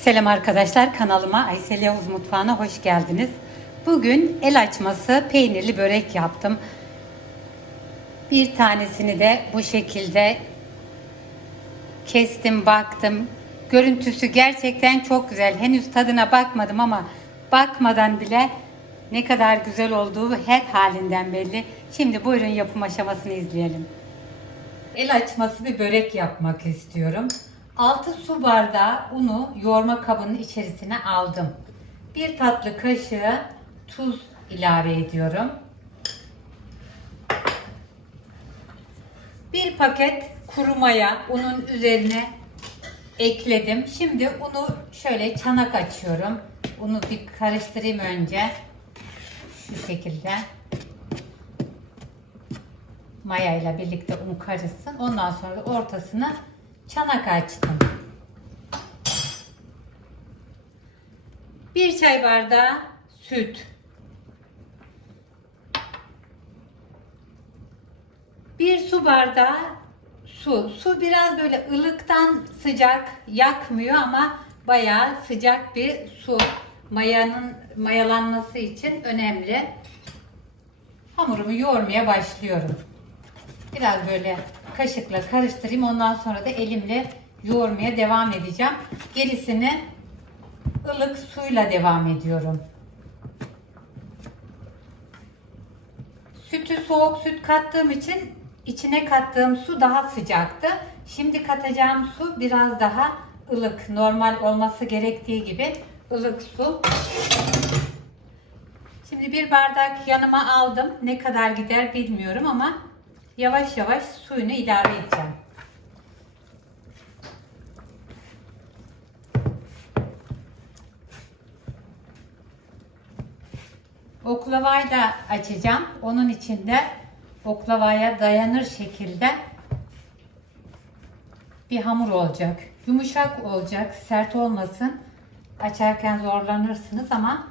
Selam arkadaşlar kanalıma Aysel Yavuz Mutfağı'na hoş geldiniz. Bugün el açması peynirli börek yaptım. Bir tanesini de bu şekilde kestim baktım. Görüntüsü gerçekten çok güzel. Henüz tadına bakmadım ama bakmadan bile ne kadar güzel olduğu her halinden belli. Şimdi buyurun yapım aşamasını izleyelim. El açması bir börek yapmak istiyorum. 6 su bardağı unu yoğurma kabının içerisine aldım. Bir tatlı kaşığı tuz ilave ediyorum. Bir paket kuru maya unun üzerine ekledim. Şimdi unu şöyle çanak açıyorum. Unu bir karıştırayım önce. Şu şekilde maya ile birlikte un karışsın. Ondan sonra ortasına çanak açtım. Bir çay bardağı süt. Bir su bardağı su. Su biraz böyle ılıktan sıcak yakmıyor ama bayağı sıcak bir su. Mayanın mayalanması için önemli. Hamurumu yoğurmaya başlıyorum. Biraz böyle kaşıkla karıştırayım. Ondan sonra da elimle yoğurmaya devam edeceğim. Gerisini ılık suyla devam ediyorum. Sütü soğuk süt kattığım için içine kattığım su daha sıcaktı. Şimdi katacağım su biraz daha ılık. Normal olması gerektiği gibi ılık su. Şimdi bir bardak yanıma aldım. Ne kadar gider bilmiyorum ama yavaş yavaş suyunu ilave edeceğim. Oklavayı da açacağım. Onun için de oklavaya dayanır şekilde bir hamur olacak. Yumuşak olacak, sert olmasın. Açarken zorlanırsınız ama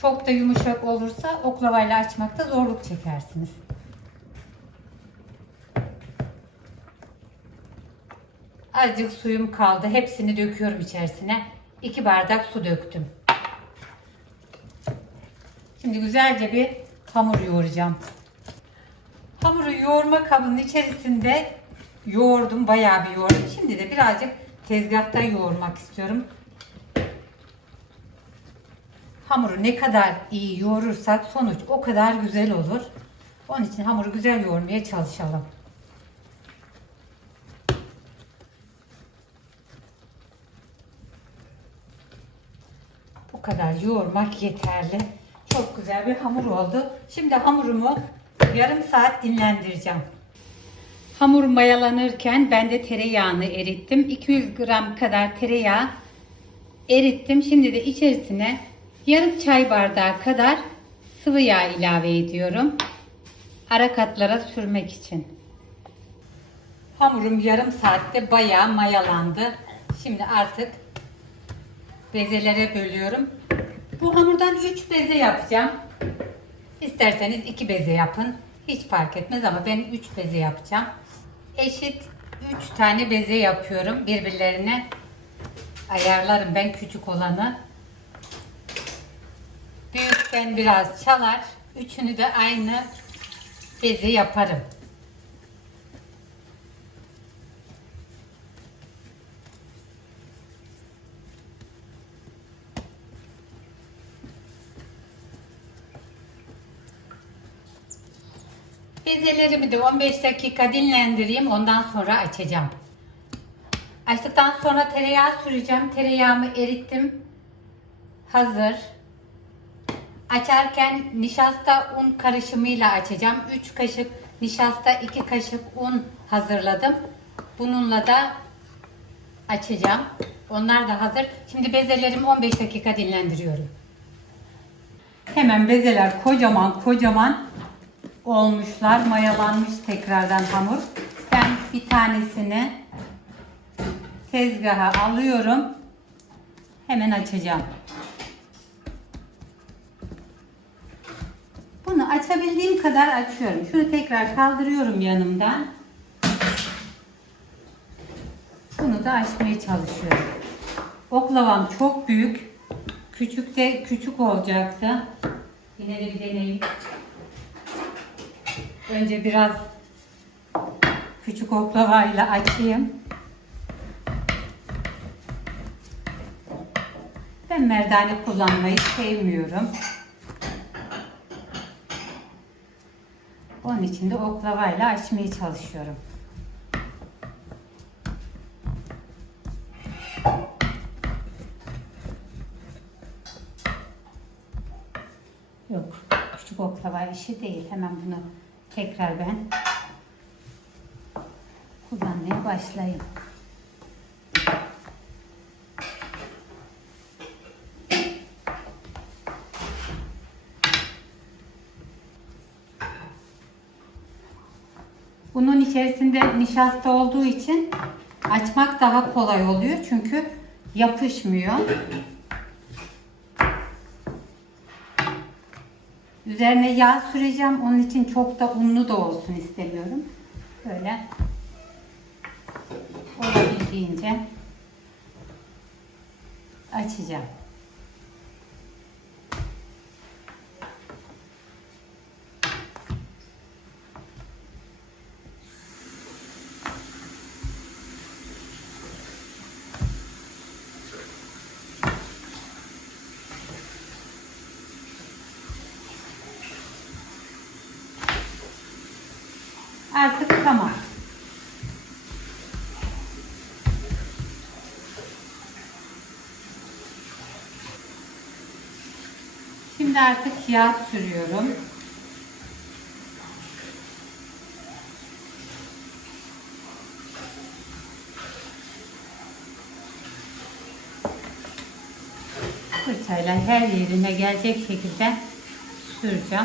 çok da yumuşak olursa oklavayla açmakta zorluk çekersiniz. Azıcık suyum kaldı. Hepsini döküyorum içerisine. 2 bardak su döktüm. Şimdi güzelce bir hamur yoğuracağım. Hamuru yoğurma kabının içerisinde yoğurdum. Bayağı bir yoğurdum. Şimdi de birazcık tezgahta yoğurmak istiyorum. Hamuru ne kadar iyi yoğurursak sonuç o kadar güzel olur. Onun için hamuru güzel yoğurmaya çalışalım. Kadar yoğurmak yeterli. Çok güzel bir hamur oldu. Şimdi hamurumu yarım saat dinlendireceğim. Hamur mayalanırken ben de tereyağını erittim. 200 gram kadar tereyağı erittim. Şimdi de içerisine yarım çay bardağı kadar sıvı yağ ilave ediyorum. Ara katlara sürmek için. Hamurum yarım saatte bayağı mayalandı. Şimdi artık bezelere bölüyorum. Bu hamurdan 3 beze yapacağım. İsterseniz 2 beze yapın. Hiç fark etmez ama ben 3 beze yapacağım. Eşit 3 tane beze yapıyorum. Birbirlerine ayarlarım ben küçük olanı. Büyükten biraz çalar. Üçünü de aynı beze yaparım. Bezelerimi de 15 dakika dinlendireyim. Ondan sonra açacağım. Açtıktan sonra tereyağı süreceğim. Tereyağımı erittim. Hazır. Açarken nişasta un karışımıyla açacağım. 3 kaşık nişasta, 2 kaşık un hazırladım. Bununla da açacağım. Onlar da hazır. Şimdi bezelerimi 15 dakika dinlendiriyorum. Hemen bezeler kocaman kocaman olmuşlar. Mayalanmış tekrardan hamur. Ben bir tanesini tezgaha alıyorum. Hemen açacağım. Bunu açabildiğim kadar açıyorum. Şunu tekrar kaldırıyorum yanımdan. Bunu da açmaya çalışıyorum. Oklavam çok büyük. Küçük de küçük olacaktı. Yine de bir deneyim. Önce biraz küçük oklavayla açayım. Ben merdane kullanmayı sevmiyorum. Onun için de oklavayla açmaya çalışıyorum. Yok, küçük oklava işi değil. Hemen bunu tekrar ben kullanmaya başlayayım. Bunun içerisinde nişasta olduğu için açmak daha kolay oluyor çünkü yapışmıyor. Üzerine yağ süreceğim. Onun için çok da unlu da olsun istemiyorum. Böyle olabildiğince açacağım. Artık tamam. Şimdi artık yağ sürüyorum. Fırçayla her yerine gelecek şekilde süreceğim.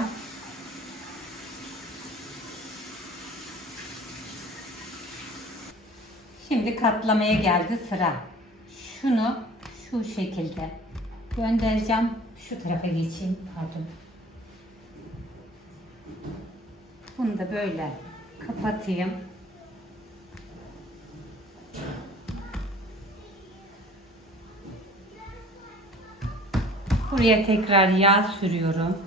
Şimdi katlamaya geldi sıra. Şunu şu şekilde göndereceğim. Şu tarafa geçeyim. Pardon. Bunu da böyle kapatayım. Buraya tekrar yağ sürüyorum.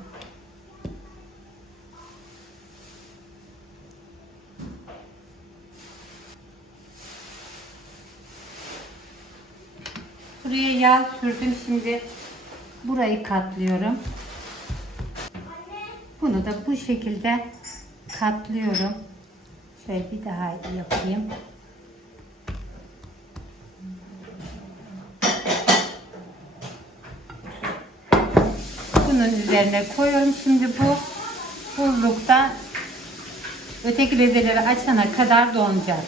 Buraya yağ sürdüm. Şimdi burayı katlıyorum. Bunu da bu şekilde katlıyorum. Şöyle bir daha yapayım. Bunun üzerine koyuyorum. Şimdi bu buzlukta öteki bezeleri açana kadar donacak.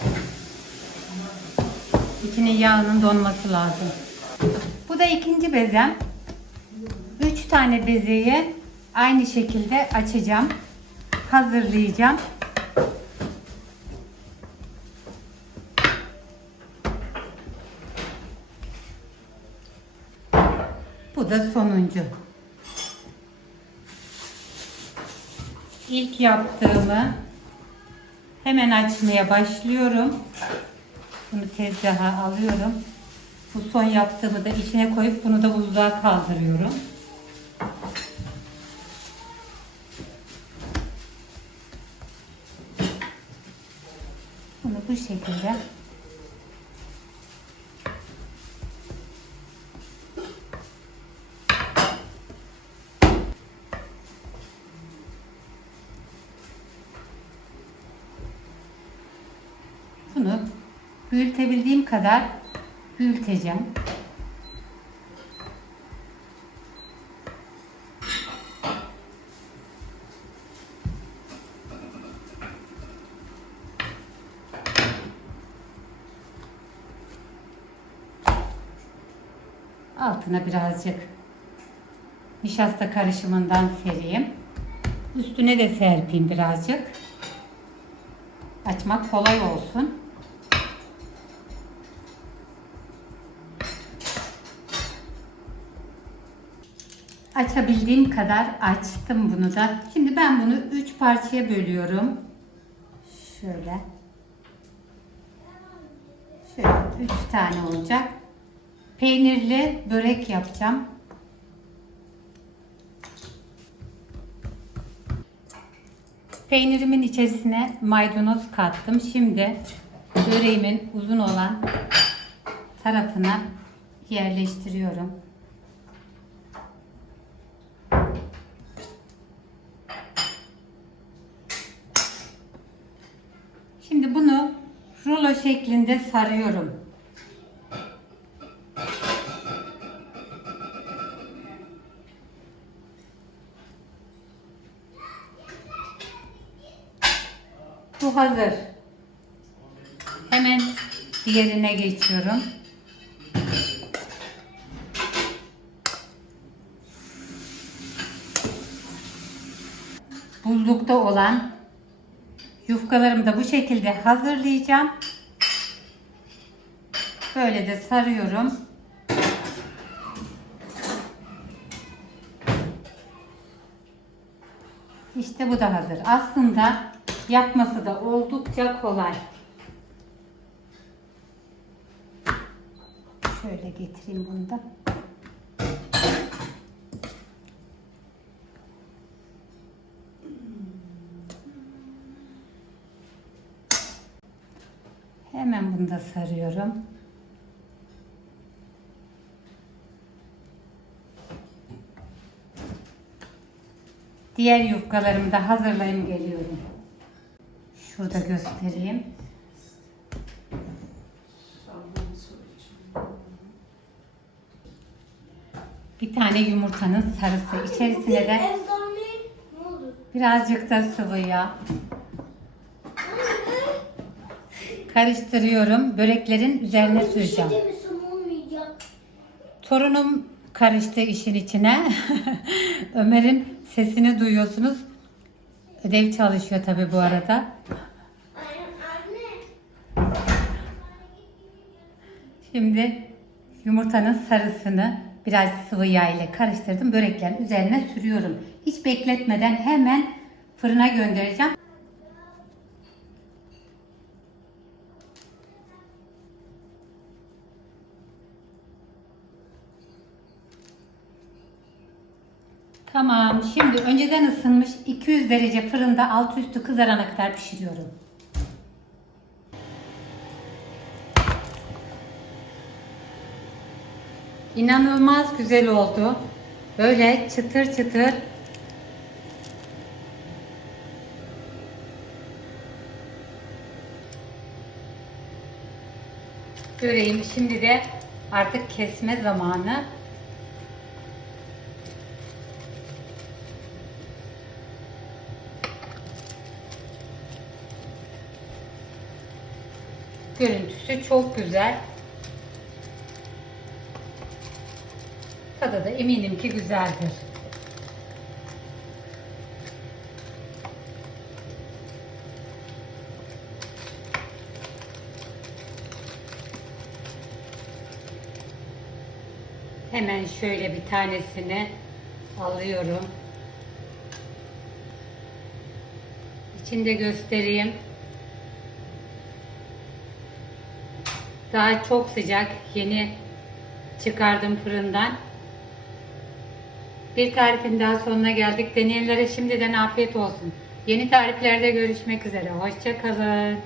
İçinin yağının donması lazım. Bu da ikinci bezem. Üç tane bezeyi aynı şekilde açacağım. Hazırlayacağım. Bu da sonuncu. İlk yaptığımı hemen açmaya başlıyorum. Bunu tezgaha alıyorum. Bu son yaptığımı da içine koyup bunu da buzluğa kaldırıyorum. Bunu bu şekilde bunu büyütebildiğim kadar büyüteceğim. Altına birazcık nişasta karışımından sereyim. Üstüne de serpeyim birazcık. Açmak kolay olsun. Açabildiğim kadar açtım bunu da. Şimdi ben bunu üç parçaya bölüyorum. Şöyle. Şöyle üç tane olacak. Peynirli börek yapacağım. Peynirimin içerisine maydanoz kattım. Şimdi böreğimin uzun olan tarafına yerleştiriyorum. Şimdi bunu rulo şeklinde sarıyorum. Hazır. Hemen diğerine geçiyorum. Buzlukta olan yufkalarımı da bu şekilde hazırlayacağım. Böyle de sarıyorum. İşte bu da hazır. Aslında yapması da oldukça kolay. Şöyle getireyim bunu da. Hemen bunu da sarıyorum. Diğer yufkalarımı da hazırlayayım geliyorum. Şurada göstereyim. Bir tane yumurtanın sarısı. İçerisine de birazcık da sıvı yağ. Karıştırıyorum. Böreklerin üzerine süreceğim. Şey olmayacak. Torunum karıştı işin içine. Ömer'in sesini duyuyorsunuz. Ödev çalışıyor tabi bu arada. Şimdi yumurtanın sarısını biraz sıvı yağ ile karıştırdım. Böreklerin üzerine sürüyorum. Hiç bekletmeden hemen fırına göndereceğim. Tamam. Şimdi önceden ısınmış 200 derece fırında alt üstü kızarana kadar pişiriyorum. İnanılmaz güzel oldu. Böyle çıtır çıtır. Böreğim şimdi de artık kesme zamanı. Görüntüsü çok güzel. Tadı da eminim ki güzeldir. Hemen şöyle bir tanesini alıyorum. İçinde göstereyim. Daha çok sıcak. Yeni çıkardım fırından. Bir tarifin daha sonuna geldik. Deneyenlere şimdiden afiyet olsun. Yeni tariflerde görüşmek üzere. Hoşçakalın.